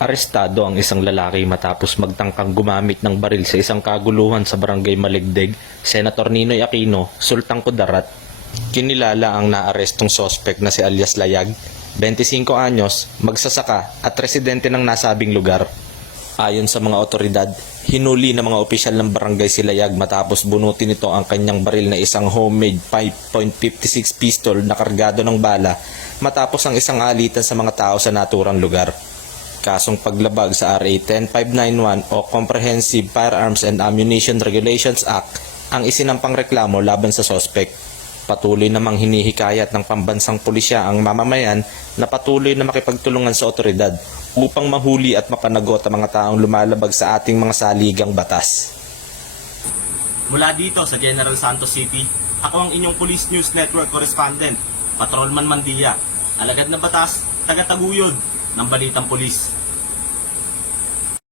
Arestado ang isang lalaki matapos magtangkang gumamit ng baril sa isang kaguluhan sa barangay Maligdeg, Senator Ninoy Aquino, Sultan Kudarat. Kinilala ang naarestong sospek na si alias Layag, 25 anyos, magsasaka at residente ng nasabing lugar. Ayon sa mga otoridad, hinuli ng mga opisyal ng barangay si Layag matapos bunutin nito ang kanyang baril na isang homemade 5.56 pistol na kargado ng bala matapos ang isang alitan sa mga tao sa naturang lugar. Kasong paglabag sa RA 10591 o Comprehensive Firearms and Ammunition Regulations Act ang isinampang reklamo laban sa sospek. Patuloy namang hinihikayat ng pambansang pulisya ang mamamayan na patuloy na makipagtulungan sa otoridad upang mahuli at mapanagot ang mga taong lumalabag sa ating mga saligang batas. Mula dito sa General Santos City, ako ang inyong Police News Network correspondent, Patrolman Mandia, alagad na batas, taga-taguyod ng Balitang Pulis.